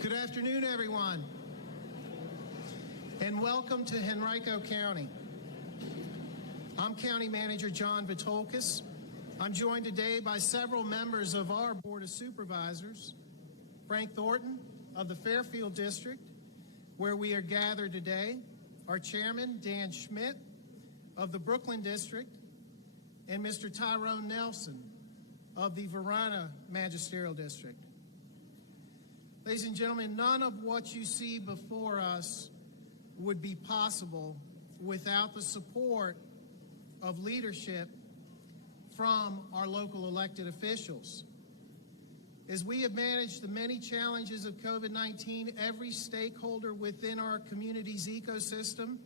Good afternoon, everyone, and welcome to Henrico County. I'm County Manager John Vitolkis. I'm joined today by several members of our Board of Supervisors, Frank Thornton of the Fairfield District, where we are gathered today, our Chairman, Dan Schmidt, of the Brooklyn District, and Mr. Tyrone Nelson of the Varina Magisterial District. Ladies and gentlemen, none of what you see before us would be possible without the support of leadership from our local elected officials. As we have managed the many challenges of COVID-19, every stakeholder within our community's ecosystem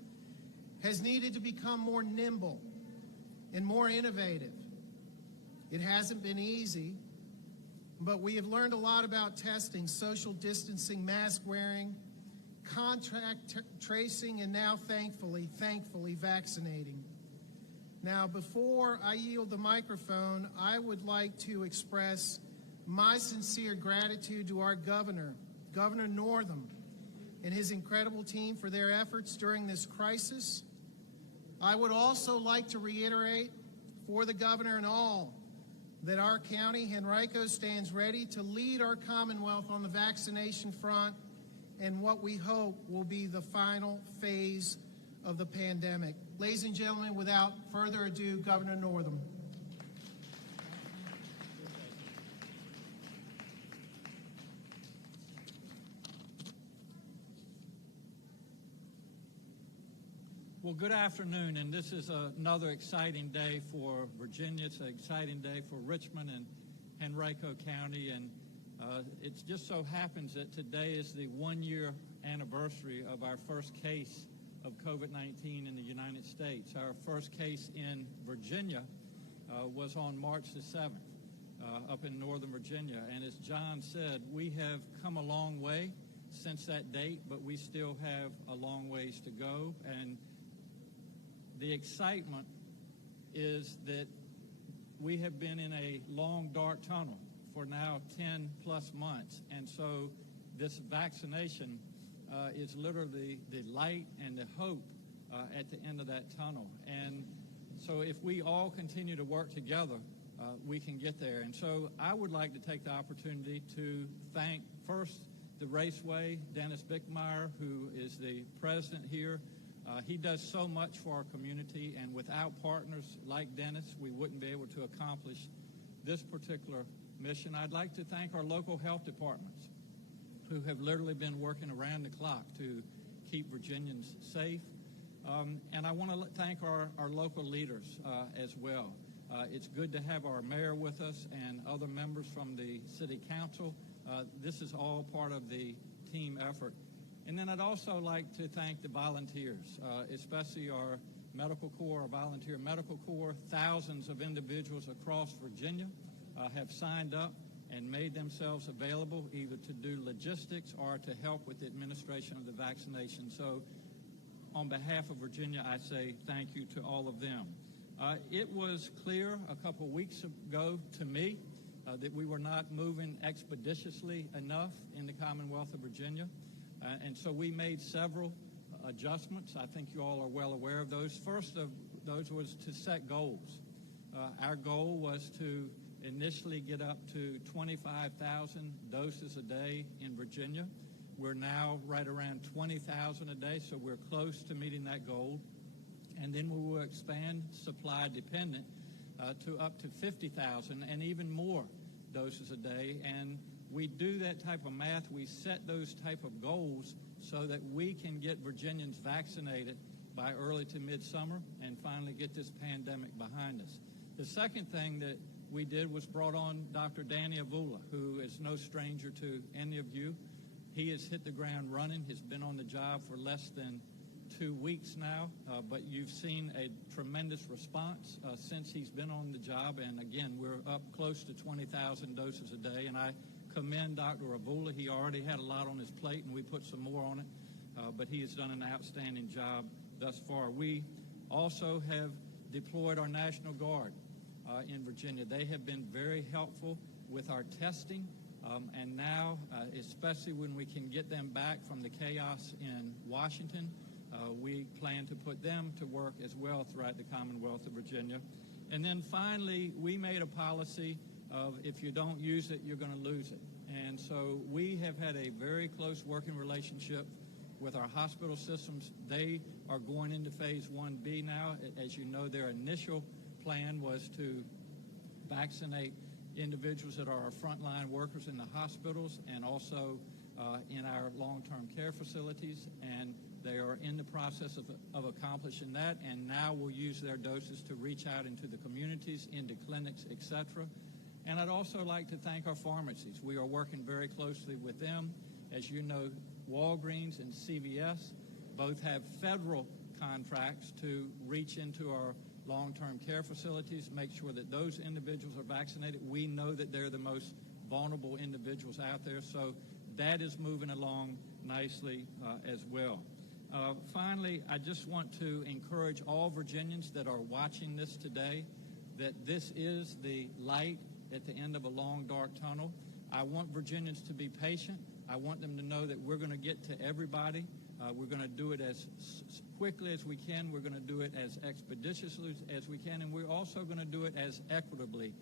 has needed to become more nimble and more innovative. It hasn't been easy, but we have learned a lot about testing, social distancing, mask wearing, contact tracing, and now thankfully vaccinating. Now, before I yield the microphone, I would like to express my sincere gratitude to our governor, Governor Northam, and his incredible team for their efforts during this crisis. I would also like to reiterate for the governor and all that our county, Henrico, stands ready to lead our Commonwealth on the vaccination front and what we hope will be the final phase of the pandemic. Ladies and gentlemen, without further ado, Governor Northam. Well, good afternoon, and this is another exciting day for Virginia. It's an exciting day for Richmond and Henrico County, and it just so happens that today is the one-year anniversary of our first case of COVID-19 in the United States. Our first case in Virginia was on March the 7th up in Northern Virginia, and as John said, we have come a long way since that date, but we still have a long ways to go, and the excitement is that we have been in a long, dark tunnel for now 10 plus months. And so this vaccination is literally the light and the hope at the end of that tunnel. And so if we all continue to work together, we can get there. And so I would like to take the opportunity to thank first the Raceway, Dennis Bickmeyer, who is the president here. He does so much for our community, and without partners like Dennis, we wouldn't be able to accomplish this particular mission. I'd like to thank our local health departments who have literally been working around the clock to keep Virginians safe. And I want to thank our local leaders as well. It's good to have our mayor with us and other members from the city council. This is all part of the team effort. And then I'd also like to thank the volunteers, especially our medical corps, our volunteer medical corps. Thousands of individuals across Virginia have signed up and made themselves available either to do logistics or to help with the administration of the vaccination. So on behalf of Virginia, I say thank you to all of them. It was clear a couple weeks ago to me that we were not moving expeditiously enough in the Commonwealth of Virginia. And so we made several adjustments. I think you all are well aware of those. First of those was to set goals. Our goal was to initially get up to 25,000 doses a day in Virginia. We're now right around 20,000 a day, so we're close to meeting that goal. And then we will expand supply dependent to up to 50,000 and even more doses a day. And we do that type of math. We set those type of goals so that we can get Virginians vaccinated by early to midsummer and finally get this pandemic behind us. The second thing that we did was brought on Dr. Danny Avula, who is no stranger to any of you. He has hit the ground running. He's been on the job for less than 2 weeks now, but you've seen a tremendous response since he's been on the job. And again, we're up close to 20,000 doses a day, and I commend Dr. Avula. He already had a lot on his plate, and we put some more on it, but he has done an outstanding job thus far. We also have deployed our National Guard in Virginia. They have been very helpful with our testing. And now, especially when we can get them back from the chaos in Washington, we plan to put them to work as well throughout the Commonwealth of Virginia. And then finally, we made a policy of if you don't use it, you're going to lose it. And so we have had a very close working relationship with our hospital systems. They are going into phase 1B now. As you know, their initial plan was to vaccinate individuals that are our frontline workers in the hospitals and also in our long-term care facilities, and they are in the process of accomplishing that, and now we'll use their doses to reach out into the communities, into clinics, etc. And I'd also like to thank our pharmacies. We are working very closely with them. As you know, Walgreens and CVS both have federal contracts to reach into our long-term care facilities, make sure that those individuals are vaccinated. We know that they're the most vulnerable individuals out there, so that is moving along nicely as well. Finally, I just want to encourage all Virginians that are watching this today that this is the light at the end of a long, dark tunnel. I want Virginians to be patient. I want them to know that we're going to get to everybody. We're going to do it as quickly as we can. We're going to do it as expeditiously as we can, and we're also going to do it as equitably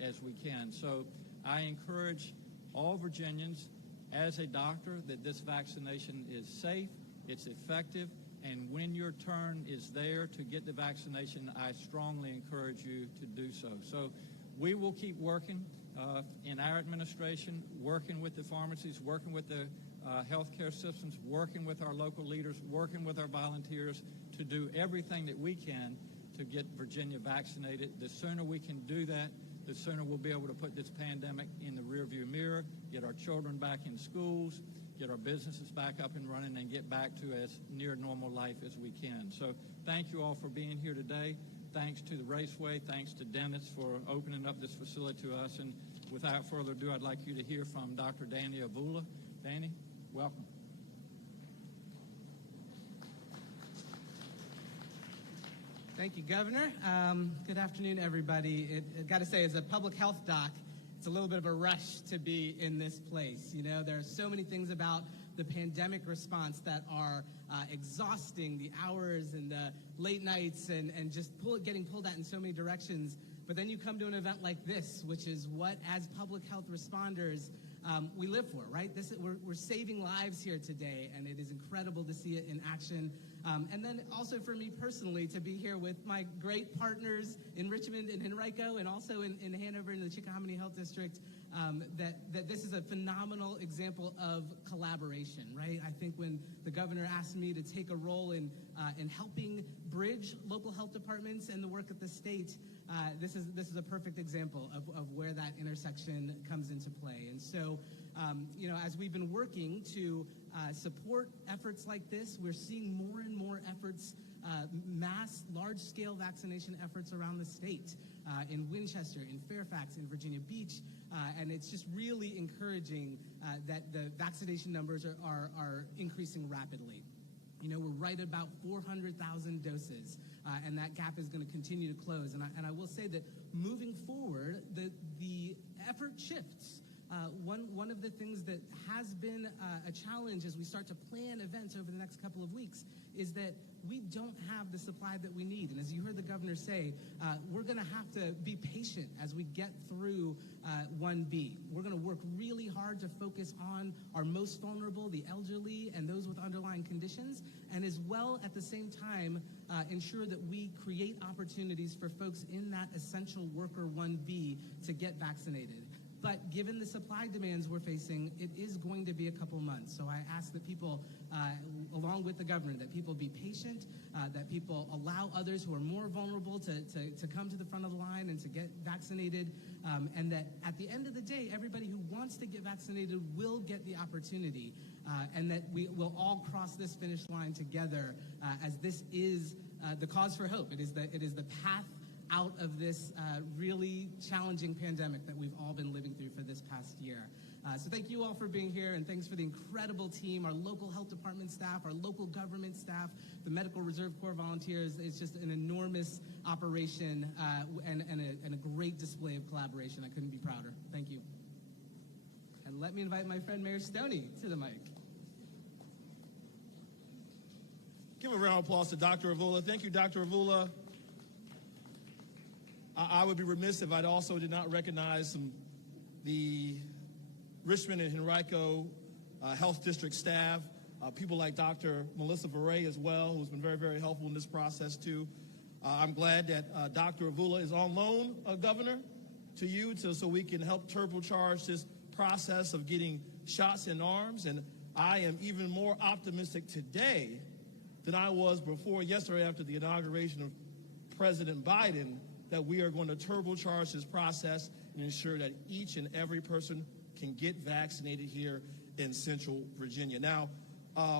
as we can. So I encourage all Virginians, as a doctor, that this vaccination is safe, it's effective, and when your turn is there to get the vaccination, I strongly encourage you to do so. So we will keep working in our administration, working with the pharmacies, working with the healthcare systems, working with our local leaders, working with our volunteers to do everything that we can to get Virginia vaccinated. The sooner we can do that, the sooner we'll be able to put this pandemic in the rearview mirror, get our children back in schools, get our businesses back up and running, and get back to as near normal life as we can. So thank you all for being here today. Thanks to the Raceway. Thanks to Dennis for opening up this facility to us. And without further ado, I'd like you to hear from Dr. Danny Avula. Danny, welcome. Thank you, Governor. Good afternoon, everybody. Got to say, as a public health doc, it's a little bit of a rush to be in this place. You know, there are so many things about the pandemic response that are exhausting, the hours and the late nights and just getting pulled at in so many directions. But then you come to an event like this, which is what, as public health responders, we live for, right? We're saving lives here today, and it is incredible to see it in action. And then also for me personally, to be here with my great partners in Richmond and Henrico, and also in Hanover in the Chickahominy Health District, that this is a phenomenal example of collaboration, right? I think when the governor asked me to take a role in helping bridge local health departments and the work at the state, this is a perfect example of where that intersection comes into play. And so, as we've been working to support efforts like this, we're seeing more and more efforts, mass, large-scale vaccination efforts around the state, in Winchester, in Fairfax, in Virginia Beach, and it's just really encouraging that the vaccination numbers are increasing rapidly. You know, we're right about 400,000 doses, and that gap is going to continue to close. And I will say that moving forward, the effort shifts. One of the things that has been a challenge as we start to plan events over the next couple of weeks is that we don't have the supply that we need. And as you heard the governor say, we're going to have to be patient as we get through 1B. We're going to work really hard to focus on our most vulnerable, the elderly, and those with underlying conditions, and as well at the same time ensure that we create opportunities for folks in that essential worker 1B to get vaccinated. But given the supply demands we're facing, it is going to be a couple months. So I ask that people, along with the governor, that people be patient, that people allow others who are more vulnerable to come to the front of the line and to get vaccinated, and that at the end of the day, everybody who wants to get vaccinated will get the opportunity, and that we will all cross this finish line together, as this is the cause for hope. It is the path out of this really challenging pandemic that we've all been living through for this past year. So thank you all for being here, and thanks for the incredible team, our local health department staff, our local government staff, the Medical Reserve Corps volunteers. It's just an enormous operation and a great display of collaboration. I couldn't be prouder. Thank you. let me invite my friend Mayor Stoney to the mic. Give a round of applause to Dr. Avula. Thank you, Dr. Avula. I would be remiss if I also did not recognize the Richmond and Henrico Health District staff, people like Dr. Melissa Varay as well, who's been very, very helpful in this process too. I'm glad that Dr. Avula is on loan, Governor, to you so we can help turbocharge this process of getting shots in arms. And I am even more optimistic today than I was before yesterday after the inauguration of President Biden, that we are going to turbocharge this process and ensure that each and every person can get vaccinated here in Central Virginia. Now,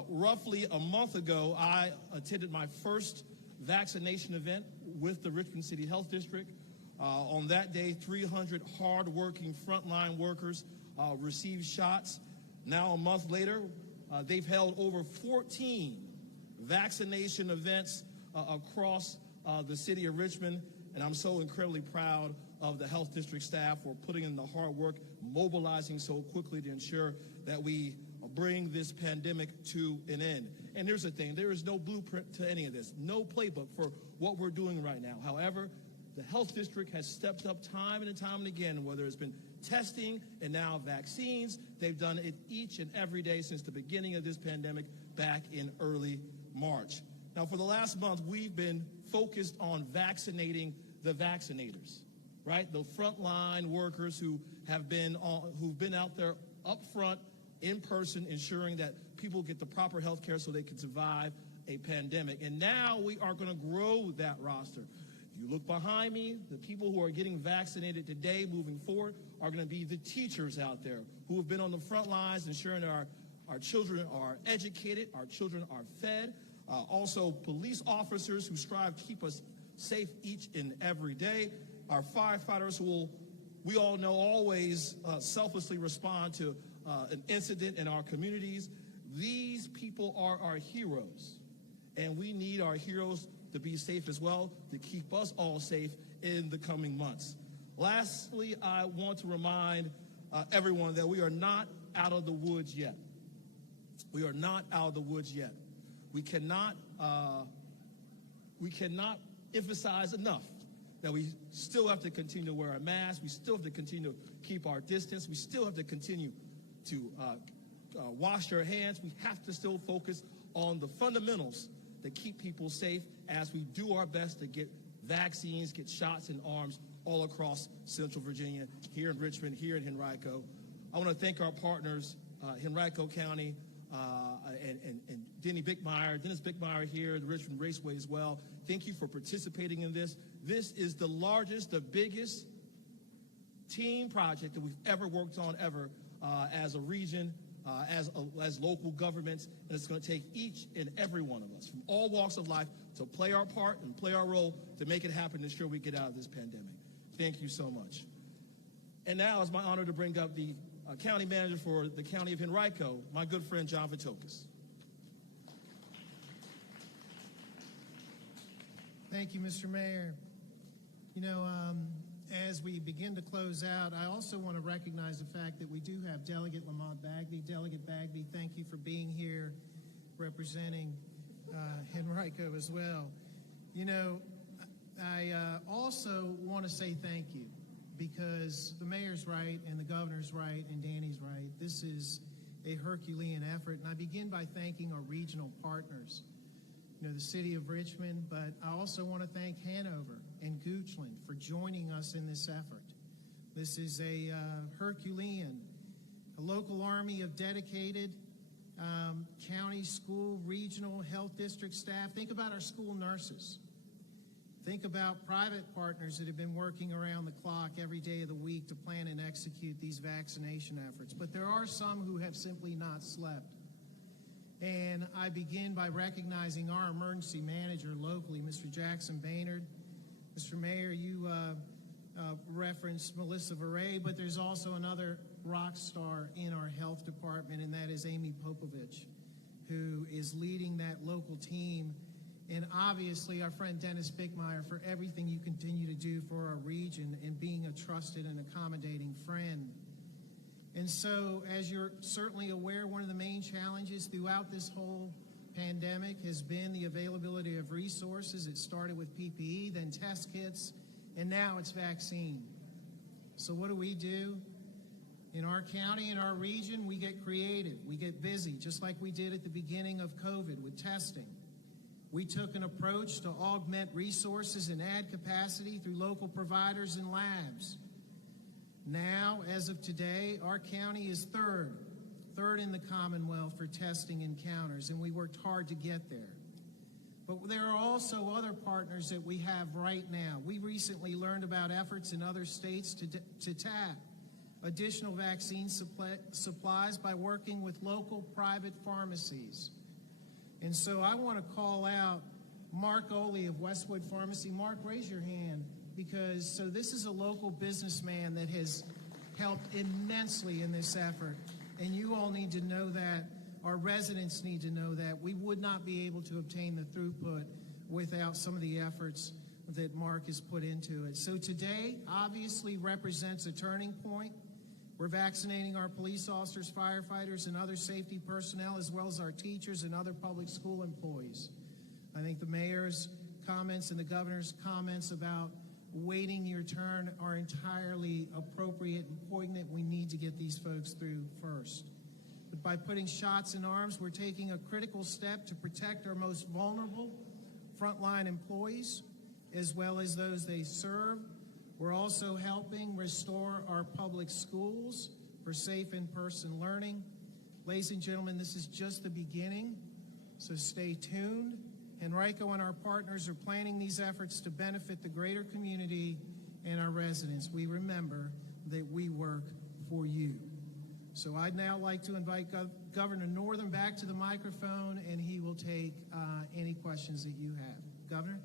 roughly a month ago, I attended my first vaccination event with the Richmond City Health District. On that day, 300 hard-working frontline workers received shots. Now, a month later, they've held over 14 vaccination events across the city of Richmond, and I'm so incredibly proud of the health district staff for putting in the hard work, mobilizing so quickly to ensure that we bring this pandemic to an end. And here's the thing, there is no blueprint to any of this, no playbook for what we're doing right now. However, the health district has stepped up time and time and again, whether it's been testing and now vaccines. They've done it each and every day since the beginning of this pandemic back in early March. Now, for the last month, we've been focused on vaccinating the vaccinators, right? The frontline workers who've been out there up front, in person, ensuring that people get the proper health care so they can survive a pandemic. And now we are going to grow that roster. If you look behind me, the people who are getting vaccinated today moving forward are going to be the teachers out there who have been on the front lines ensuring that our children are educated, our children are fed. Also, police officers who strive to keep us safe each and every day. Our firefighters who will, we all know, always selflessly respond to an incident in our communities. These people are our heroes, and we need our heroes to be safe as well, to keep us all safe in the coming months. Lastly, I want to remind everyone that we are not out of the woods yet. We are not out of the woods yet. We cannot emphasize enough that we still have to continue to wear our masks. We still have to continue to keep our distance. We still have to continue to wash our hands. We have to still focus on the fundamentals that keep people safe as we do our best to get vaccines, get shots in arms all across Central Virginia, here in Richmond, here in Henrico. I want to thank our partners, Henrico County, and Dennis Bickmeyer here, the Richmond Raceway as well. Thank you for participating in this. This is the largest, the biggest team project that we've ever worked on as a region, as local governments, and it's going to take each and every one of us from all walks of life to play our part and play our role to make it happen, to ensure we get out of this pandemic. Thank you so much. And now it's my honor to bring up the county manager for the county of Henrico, my good friend John Vitokis. Thank you, Mr. Mayor. You know, as we begin to close out, I also want to recognize the fact that we do have Delegate Lamont Bagby. Delegate Bagby, thank you for being here representing Henrico as well. You know, I also want to say thank you, because the mayor's right and the governor's right and Danny's right. This is a Herculean effort, and I begin by thanking our regional partners, you know, the city of Richmond, but I also want to thank Hanover and Goochland for joining us in this effort. This is a Herculean, a local army of dedicated county, school, regional, health district staff. Think about our school nurses. Think about private partners that have been working around the clock every day of the week to plan and execute these vaccination efforts. But there are some who have simply not slept. And I begin by recognizing our emergency manager locally, Mr. Jackson Baynard. Mr. Mayor, you referenced Melissa Varay, but there's also another rock star in our health department, and that is Amy Popovich, who is leading that local team. And obviously our friend Dennis Bickmeyer for everything you continue to do for our region and being a trusted and accommodating friend. And so, as you're certainly aware, one of the main challenges throughout this whole pandemic has been the availability of resources. It started with PPE, then test kits, and now it's vaccine. So what do? In our county, in our region, we get creative, we get busy, just like we did at the beginning of COVID with testing. We took an approach to augment resources and add capacity through local providers and labs. Now, as of today, our county is third in the Commonwealth for testing encounters, and we worked hard to get there. But there are also other partners that we have right now. We recently learned about efforts in other states to tap additional vaccine supplies by working with local private pharmacies. And so I want to call out Mark Oley of Westwood Pharmacy. Mark, raise your hand, because this is a local businessman that has helped immensely in this effort. And you all need to know that. Our residents need to know that. We would not be able to obtain the throughput without some of the efforts that Mark has put into it. So today obviously represents a turning point. We're vaccinating our police officers, firefighters, and other safety personnel, as well as our teachers and other public school employees. I think the mayor's comments and the governor's comments about waiting your turn are entirely appropriate and poignant. We need to get these folks through first. But by putting shots in arms, we're taking a critical step to protect our most vulnerable frontline employees, as well as those they serve. We're also helping restore our public schools for safe in-person learning. Ladies and gentlemen, this is just the beginning, so stay tuned. Henrico and our partners are planning these efforts to benefit the greater community and our residents. We remember that we work for you. So I'd now like to invite Governor Northam back to the microphone, and he will take any questions that you have. Governor?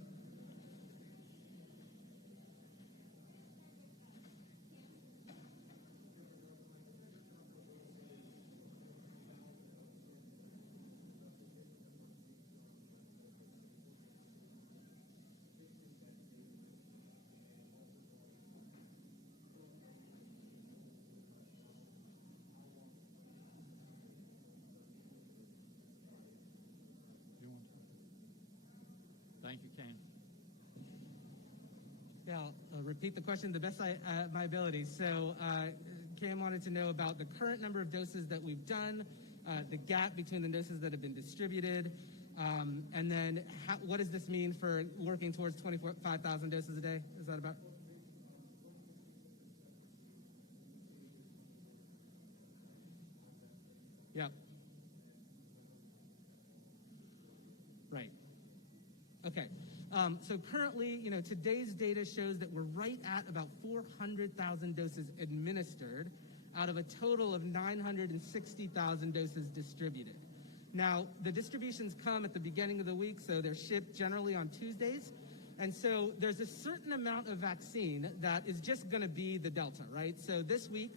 Thank you, Kane. Yeah, I'll repeat the question the best my ability. So Cam wanted to know about the current number of doses that we've done, the gap between the doses that have been distributed, and then what does this mean for working towards 25,000 doses a day? Is that about? Yeah. Right. Okay. So currently, today's data shows that we're right at about 400,000 doses administered out of a total of 960,000 doses distributed. Now, the distributions come at the beginning of the week, so they're shipped generally on Tuesdays. And so there's a certain amount of vaccine that is just going to be the Delta, right? So this week,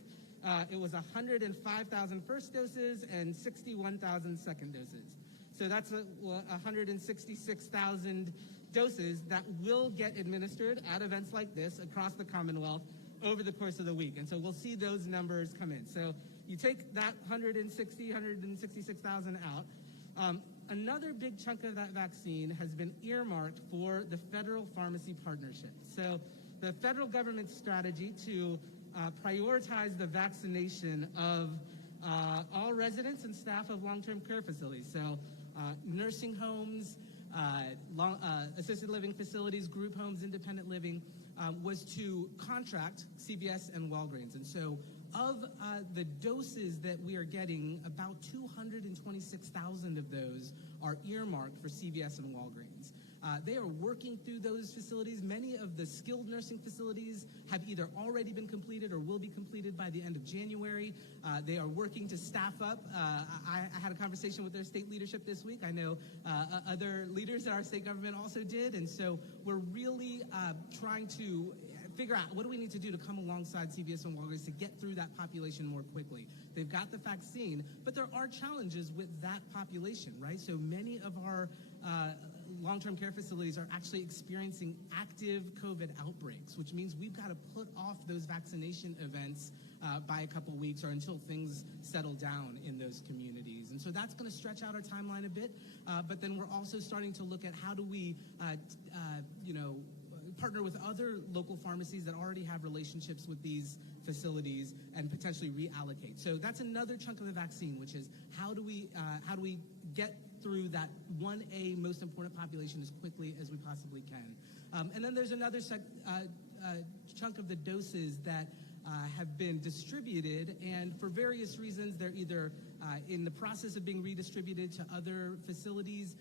it was 105,000 first doses and 61,000 second doses. So that's 166,000 doses that will get administered at events like this across the Commonwealth over the course of the week. And so we'll see those numbers come in. So you take that 166,000 out. Another big chunk of that vaccine has been earmarked for the federal pharmacy partnership. So the federal government's strategy to prioritize the vaccination of all residents and staff of long-term care facilities. So nursing homes, assisted living facilities, group homes, independent living, was to contract CVS and Walgreens. And so of the doses that we are getting, about 226,000 of those are earmarked for CVS and Walgreens. They are working through those facilities. Many of the skilled nursing facilities have either already been completed or will be completed by the end of January. They are working to staff up. I had a conversation with their state leadership this week. I know other leaders in our state government also did. And so we're really trying to figure out what do we need to do to come alongside CVS and Walgreens to get through that population more quickly. They've got the vaccine, but there are challenges with that population, right? So many of our long-term care facilities are actually experiencing active COVID outbreaks, which means we've got to put off those vaccination events by a couple weeks or until things settle down in those communities. And so that's going to stretch out our timeline a bit. But then we're also starting to look at how do we, partner with other local pharmacies that already have relationships with these facilities and potentially reallocate. So that's another chunk of the vaccine, which is how do we get through that 1A most important population as quickly as we possibly can. And then there's another chunk of the doses that have been distributed, and for various reasons, they're either in the process of being redistributed to other facilities.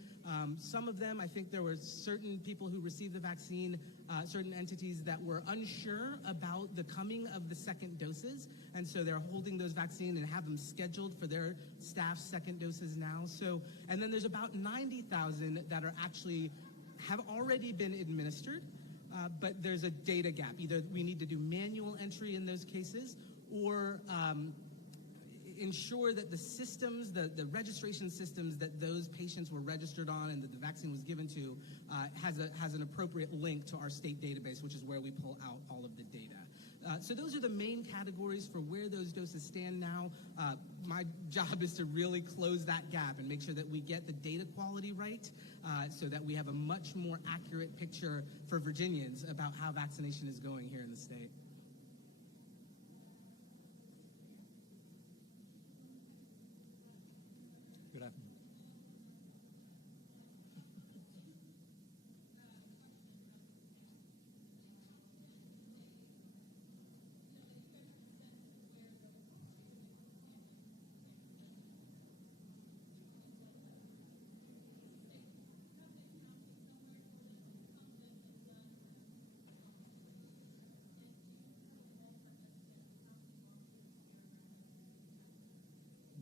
Some of them, I think there were certain people who received the vaccine, certain entities that were unsure about the coming of the second doses, and so they're holding those vaccines and have them scheduled for their staff's second doses now. So, and then there's about 90,000 that are actually have already been administered, but there's a data gap. Either we need to do manual entry in those cases, or ensure that the systems, the registration systems that those patients were registered on and that the vaccine was given to has an appropriate link to our state database, which is where we pull out all of the data. So those are the main categories for where those doses stand now. My job is to really close that gap and make sure that we get the data quality right, so that we have a much more accurate picture for Virginians about how vaccination is going here in the state. Good afternoon.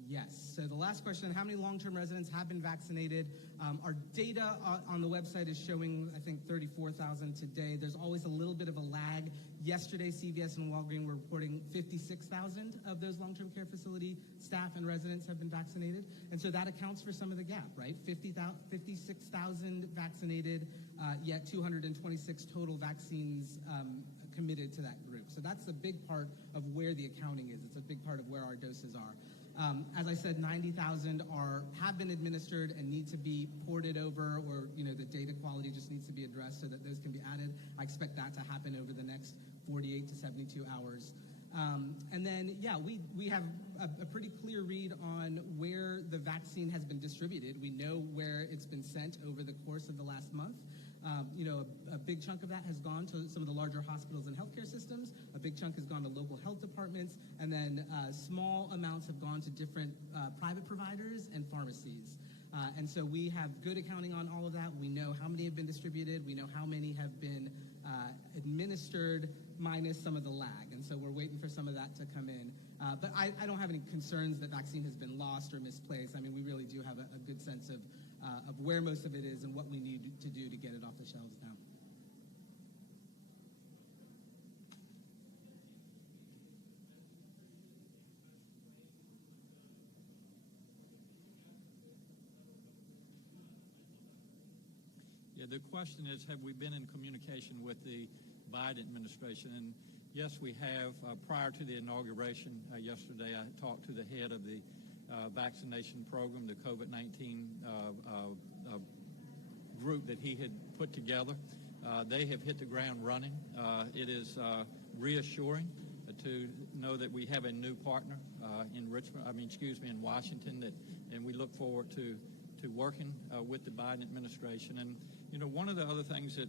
Yes. So the last question, how many long-term residents have been vaccinated? Our data on the website is showing, I think, 34,000 today. There's always a little bit of a lag. Yesterday, CVS and Walgreens were reporting 56,000 of those long-term care facility staff and residents have been vaccinated. And so that accounts for some of the gap, right? 56,000 vaccinated, yet 226 total vaccines committed to that group. So that's a big part of where the accounting is. It's a big part of where our doses are. As I said, 90,000 have been administered and need to be ported over, or the data quality just needs to be addressed so that those can be added. I expect that to happen over the next 48 to 72 hours. And then, we have a pretty clear read on where the vaccine has been distributed. We know where it's been sent over the course of the last month. A big chunk of that has gone to some of the larger hospitals and healthcare systems. A big chunk has gone to local health departments, and then small amounts have gone to different private providers and pharmacies. And so we have good accounting on all of that. We know how many have been distributed. We know how many have been administered, minus some of the lag. And so we're waiting for some of that to come in. But I don't have any concerns that vaccine has been lost or misplaced. I mean, we really do have a good sense of where most of it is and what we need to do to get it off the shelves now. Yeah, the question is, have we been in communication with the Biden administration? And yes, we have. Prior to the inauguration yesterday, I talked to the head of the vaccination program, the COVID-19 group that he had put together. They have hit the ground running. It is reassuring to know that we have a new partner in Washington, and we look forward to working with the Biden administration. And one of the other things that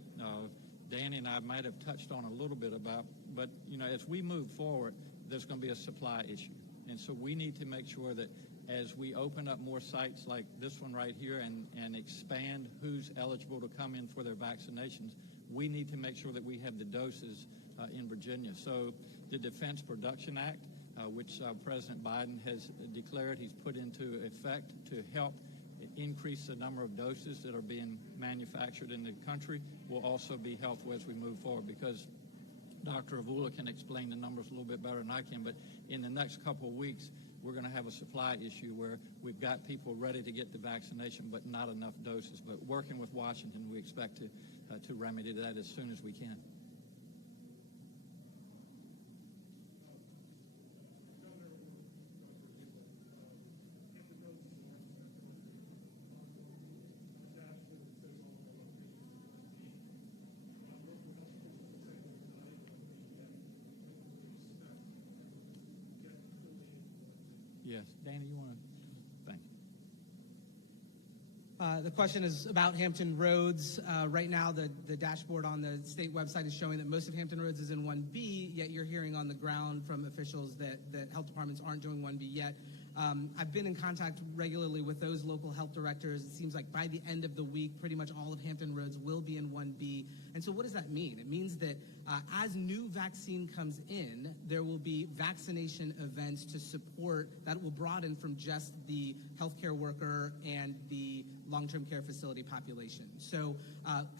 Danny and I might have touched on a little bit about, but as we move forward, there's going to be a supply issue, and so we need to make sure that as we open up more sites like this one right here and expand who's eligible to come in for their vaccinations, we need to make sure that we have the doses in Virginia. So the Defense Production Act, which President Biden has declared he's put into effect to help increase the number of doses that are being manufactured in the country, will also be helpful as we move forward, because Dr. Avula can explain the numbers a little bit better than I can, but in the next couple of weeks, we're going to have a supply issue where we've got people ready to get the vaccination, but not enough doses. But working with Washington, we expect to remedy that as soon as we can. Yes. Danny, you want to? Thank you. The question is about Hampton Roads. Right now, the dashboard on the state website is showing that most of Hampton Roads is in 1B, yet you're hearing on the ground from officials that health departments aren't doing 1B yet. I've been in contact regularly with those local health directors. It seems like by the end of the week, pretty much all of Hampton Roads will be in 1B. And so what does that mean? It means that as new vaccine comes in, there will be vaccination events to support that will broaden from just the healthcare worker and the long-term care facility population. So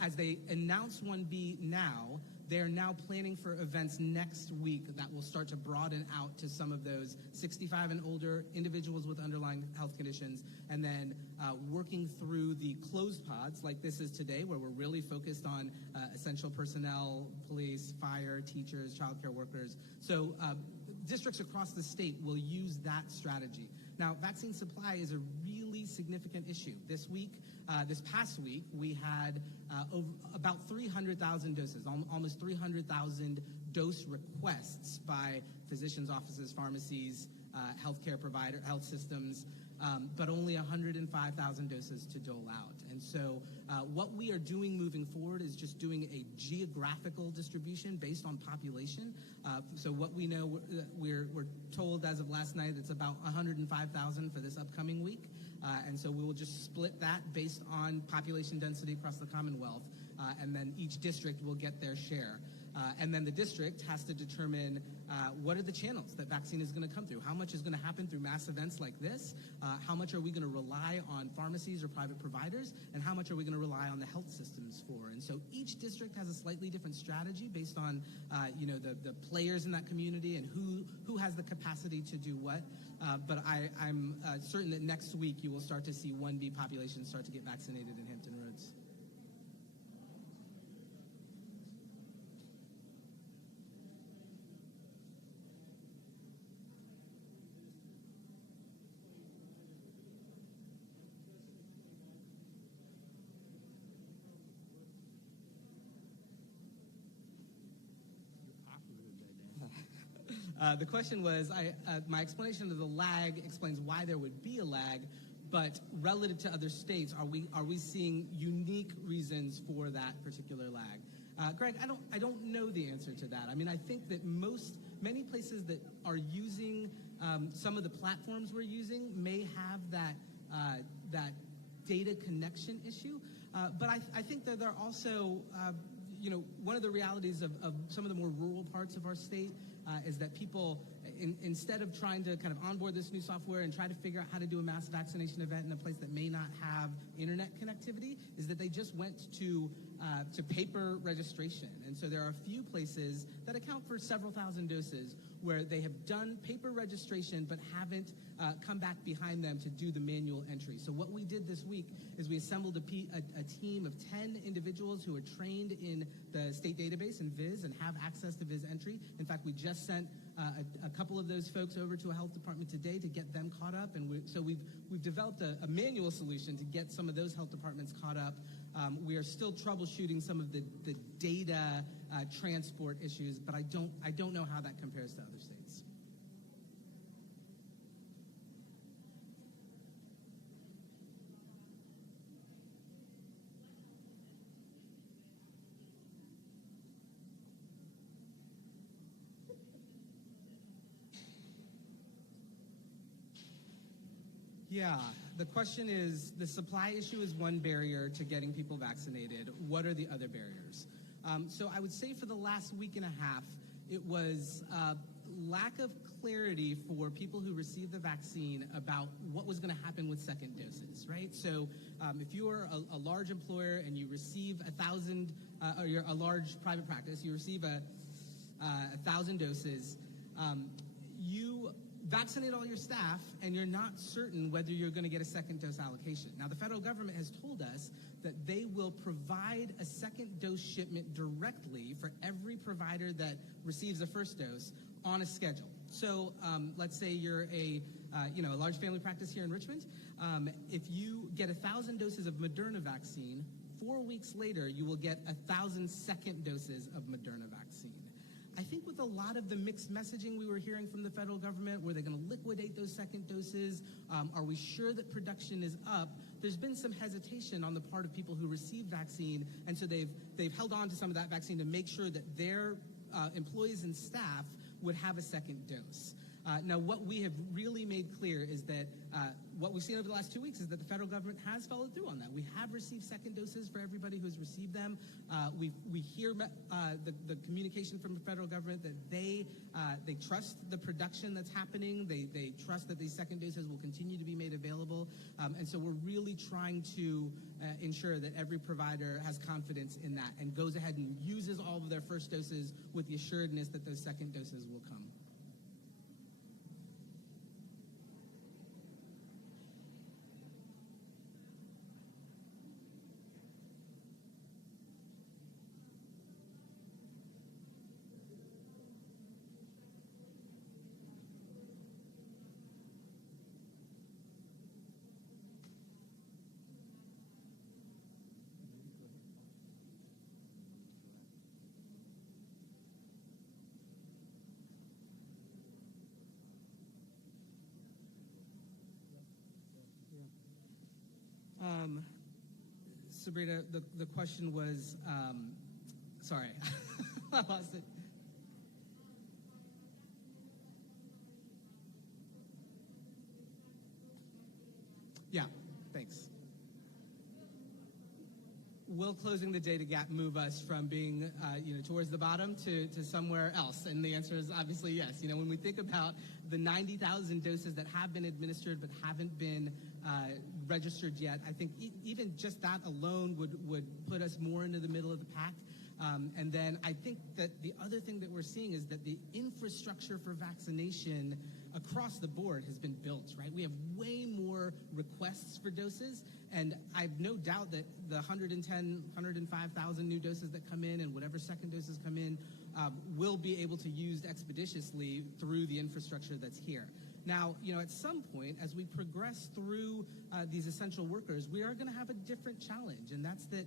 as they announce 1B now, they're now planning for events next week that will start to broaden out to some of those 65 and older individuals with underlying health conditions, and then working through the closed pods like this is today, where we're really focused on essential personnel, police, fire, teachers, child care workers. So districts across the state will use that strategy. Now, vaccine supply is a really significant issue. This past week, we had about 300,000 doses, almost 300,000 dose requests by physicians' offices, pharmacies, healthcare provider, health systems, but only 105,000 doses to dole out. And so what we are doing moving forward is just doing a geographical distribution based on population. So what we know, we're told as of last night, it's about 105,000 for this upcoming week. And so we will just split that based on population density across the Commonwealth, and then each district will get their share. And then the district has to determine what are the channels that vaccine is going to come through. How much is going to happen through mass events like this? How much are we going to rely on pharmacies or private providers? And how much are we going to rely on the health systems for? And so each district has a slightly different strategy based on the players in that community and who has the capacity to do what. But I'm certain that next week you will start to see 1B populations start to get vaccinated in Hampton Roads. The question was, my explanation of the lag explains why there would be a lag, but relative to other states, are we seeing unique reasons for that particular lag? Greg, I don't know the answer to that. I mean, I think that many places that are using some of the platforms we're using may have that data connection issue, but I think that there are also one of the realities of some of the more rural parts of our state is that people, instead of trying to kind of onboard this new software and try to figure out how to do a mass vaccination event in a place that may not have internet connectivity, is that they just went to paper registration. And so there are a few places that account for several thousand doses where they have done paper registration but haven't come back behind them to do the manual entry. So what we did this week is we assembled a team of 10 individuals who are trained in the state database in VIS and have access to VIS entry. In fact, we just sent a couple of those folks over to a health department today to get them caught up. And so we've developed a manual solution to get some of those health departments caught up. We are still troubleshooting some of the data transport issues, but I don't know how that compares to other states. Yeah, the question is, the supply issue is one barrier to getting people vaccinated. What are the other barriers? So I would say for the last week and a half, it was lack of clarity for people who received the vaccine about what was going to happen with second doses, right? So if you're a large employer and you receive 1,000, or you're a large private practice, you receive 1,000 doses, you vaccinate all your staff, and you're not certain whether you're going to get a second dose allocation. Now, the federal government has told us that they will provide a second dose shipment directly for every provider that receives a first dose on a schedule. So let's say you're a large family practice here in Richmond. If you get 1,000 doses of Moderna vaccine, 4 weeks later, you will get 1,000 second doses of Moderna vaccine. I think with a lot of the mixed messaging we were hearing from the federal government, were they going to liquidate those second doses? Are we sure that production is up? There's been some hesitation on the part of people who received vaccine, and so they've held on to some of that vaccine to make sure that their employees and staff would have a second dose. Now, what we have really made clear is that what we've seen over the last 2 weeks is that the federal government has followed through on that. We have received second doses for everybody who has received them. We hear the communication from the federal government that they trust the production that's happening. They trust that these second doses will continue to be made available. And so we're really trying to ensure that every provider has confidence in that and goes ahead and uses all of their first doses with the assuredness that those second doses will come. Sabrina, the question was, sorry, I lost it. Yeah, thanks. Will closing the data gap move us from being, towards the bottom to somewhere else? And the answer is obviously yes. When we think about the 90,000 doses that have been administered but haven't been registered yet, I think even just that alone would put us more into the middle of the pack. And then I think that the other thing that we're seeing is that the infrastructure for vaccination across the board has been built, right? We have way more requests for doses, and I have no doubt that the 105,000 new doses that come in and whatever second doses come in will be able to be used expeditiously through the infrastructure that's here. Now, at some point, as we progress through these essential workers, we are going to have a different challenge, and that's that,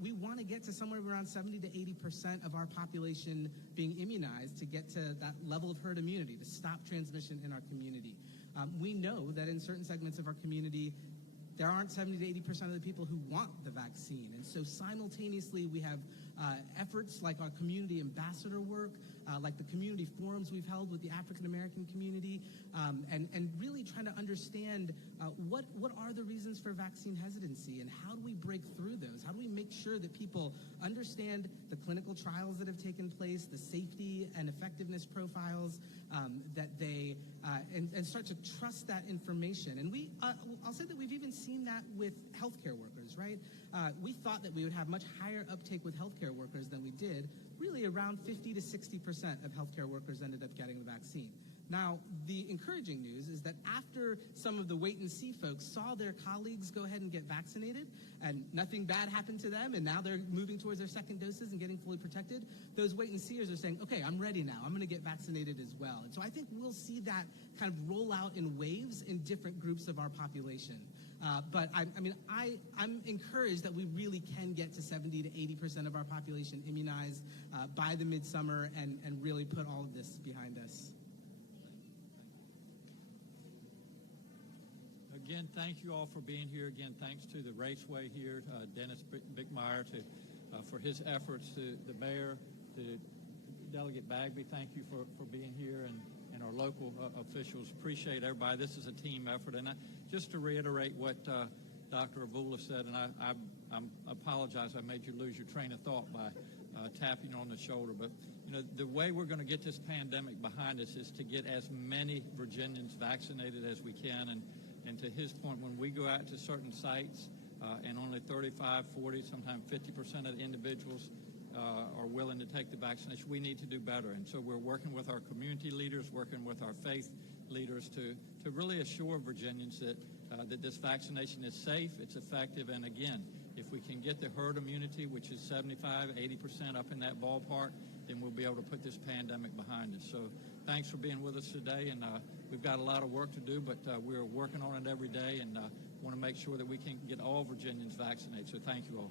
we want to get to somewhere around 70 to 80% of our population being immunized to get to that level of herd immunity, to stop transmission in our community. We know that in certain segments of our community, there aren't 70 to 80% of the people who want the vaccine. And so simultaneously, we have efforts like our community ambassador work, like the community forums we've held with the African American community, and really trying to understand what are the reasons for vaccine hesitancy and how do we break through those? How do we make sure that people understand the clinical trials that have taken place, the safety and effectiveness profiles, that they and start to trust that information? And I'll say that we've even seen that with healthcare workers, right? We thought that we would have much higher uptake with healthcare workers than we did. Really around 50 to 60% of healthcare workers ended up getting the vaccine. Now, the encouraging news is that after some of the wait-and-see folks saw their colleagues go ahead and get vaccinated and nothing bad happened to them, and now they're moving towards their second doses and getting fully protected, those wait-and-seers are saying, okay, I'm ready now. I'm going to get vaccinated as well. And so I think we'll see that kind of roll out in waves in different groups of our population. But I'm encouraged that we really can get to 70 to 80% of our population immunized by the midsummer and really put all of this behind us. Again, thank you all for being here. Again, thanks to the Raceway here, Dennis Bickmeyer, for his efforts, to the mayor, to Delegate Bagby, thank you for being here, and our local officials. Appreciate everybody. This is a team effort. And just to reiterate what Dr. Avula said, and I apologize, I made you lose your train of thought by tapping on the shoulder. But, the way we're going to get this pandemic behind us is to get as many Virginians vaccinated as we can. And to his point, when we go out to certain sites and only 35, 40, sometimes 50% of the individuals are willing to take the vaccination, we need to do better. And so we're working with our community leaders, working with our faith leaders to really assure Virginians that this vaccination is safe, it's effective, and again, if we can get the herd immunity, which is 75, 80% up in that ballpark, then we'll be able to put this pandemic behind us. So thanks for being with us today, and we've got a lot of work to do, but we're working on it every day, and want to make sure that we can get all Virginians vaccinated. So thank you all.